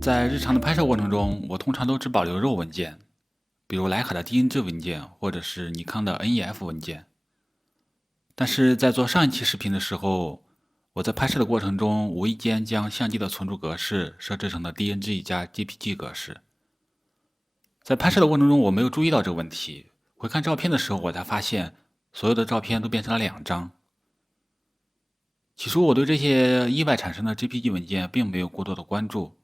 在日常的拍摄过程中，我通常都只保留RAW文件，比如徕卡的 DNG 文件，或者是尼康的 NEF 文件。但是在做上一期视频的时候，我在拍摄的过程中无意间将相机的存储格式设置成了 DNG+JPG 格式。在拍摄的过程中，我没有注意到这个问题，回看照片的时候，我才发现所有的照片都变成了2张。起初我对这些意外产生的 JPG 文件并没有过多的关注。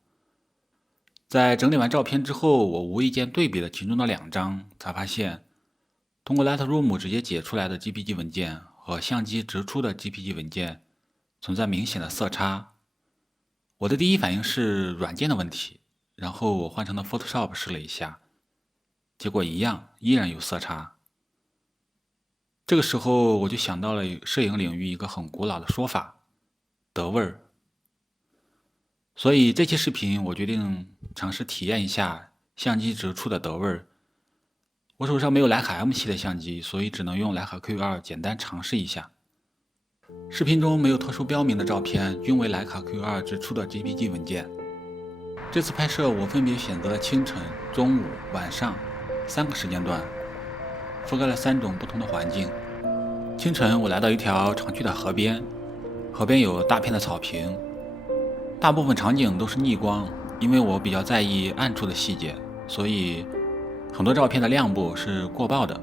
在整理完照片之后，我无意间对比了其中的2张，才发现通过 Lightroom 直接解出来的 JPG 文件和相机直出的 JPG 文件存在明显的色差。我的第一反应是软件的问题，然后我换成了 Photoshop 试了一下，结果一样，依然有色差。这个时候我就想到了摄影领域一个很古老的说法，德味儿。所以这期视频我决定尝试体验一下相机直出的德味儿。我手上没有徕卡 M 系列相机，所以只能用徕卡Q2简单尝试一下。视频中没有特殊标明的照片均为徕卡Q2直出的 JPG 文件。这次拍摄我分别选择了清晨、中午、晚上3个时间段，覆盖了3种不同的环境。清晨我来到一条常去的河边，河边有大片的草坪，大部分场景都是逆光，因为我比较在意暗处的细节，所以很多照片的亮部是过曝的。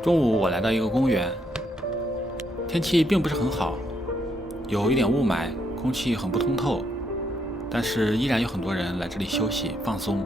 中午我来到一个公园，天气并不是很好，有一点雾霾，空气很不通透，但是依然有很多人来这里休息放松。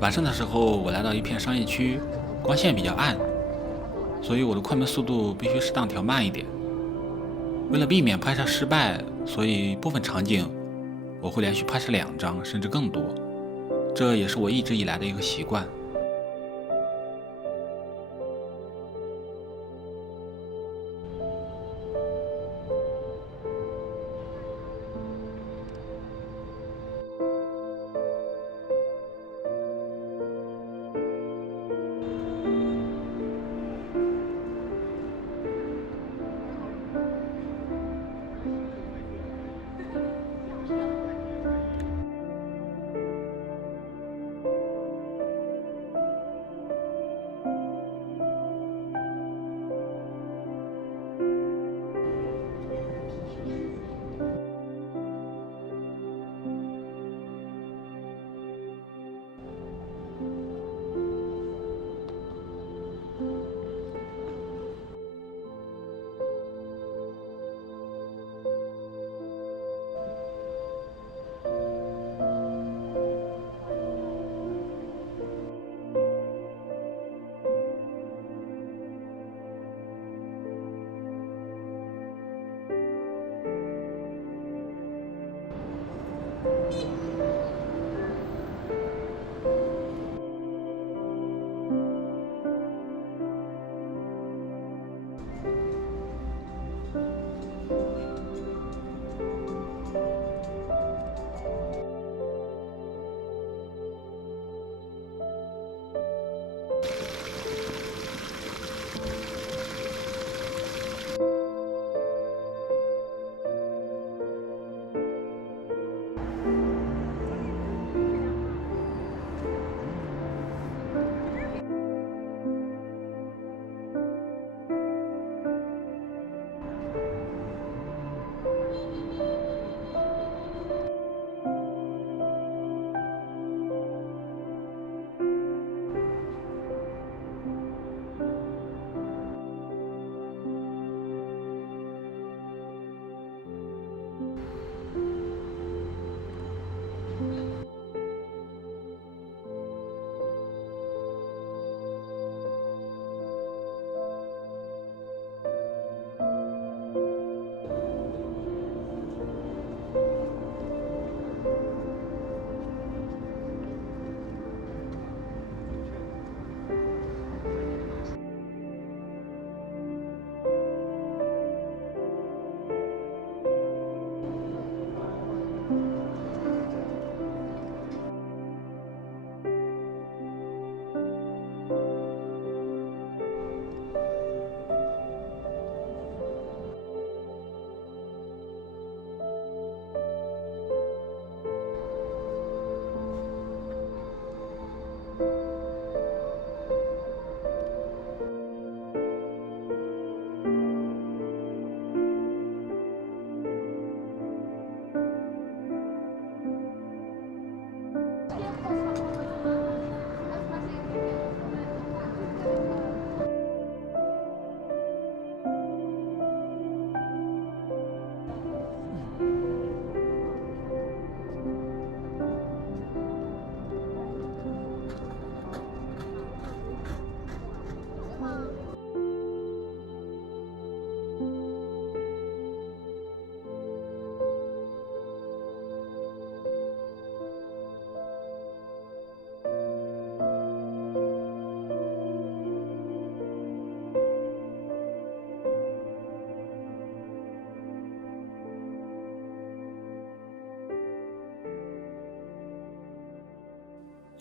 晚上的时候，我来到一片商业区，光线比较暗，所以我的快门速度必须适当调慢一点。为了避免拍摄失败，所以部分场景我会连续拍摄2张甚至更多，这也是我一直以来的一个习惯。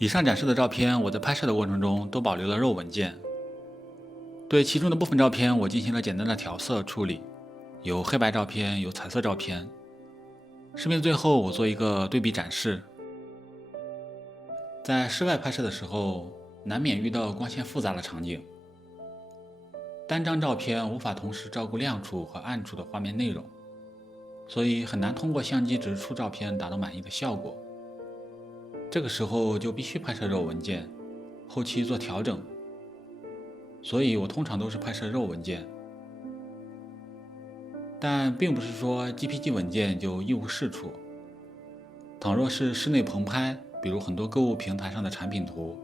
以上展示的照片，我在拍摄的过程中都保留了RAW文件。对其中的部分照片，我进行了简单的调色处理，有黑白照片，有彩色照片。视频最后，我做一个对比展示。在室外拍摄的时候，难免遇到光线复杂的场景，单张照片无法同时照顾亮处和暗处的画面内容，所以很难通过相机直出照片达到满意的效果。这个时候就必须拍摄RAW文件，后期做调整。所以我通常都是拍摄RAW文件，但并不是说 JPG 文件就一无是处。倘若是室内棚拍，比如很多购物平台上的产品图，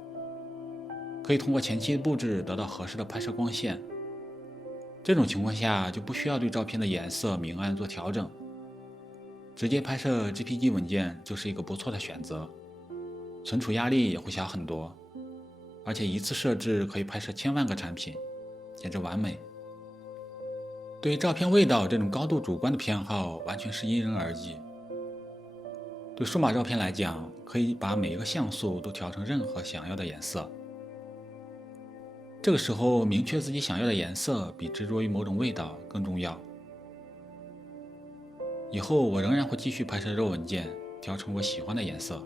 可以通过前期布置得到合适的拍摄光线。这种情况下就不需要对照片的颜色、明暗做调整，直接拍摄 JPG 文件就是一个不错的选择，存储压力也会小很多，而且一次设置可以拍摄1000万个产品，简直完美。对于照片味道这种高度主观的偏好，完全是因人而异。对数码照片来讲，可以把每一个像素都调成任何想要的颜色。这个时候，明确自己想要的颜色比执着于某种味道更重要。以后我仍然会继续拍摄RAW文件，调成我喜欢的颜色。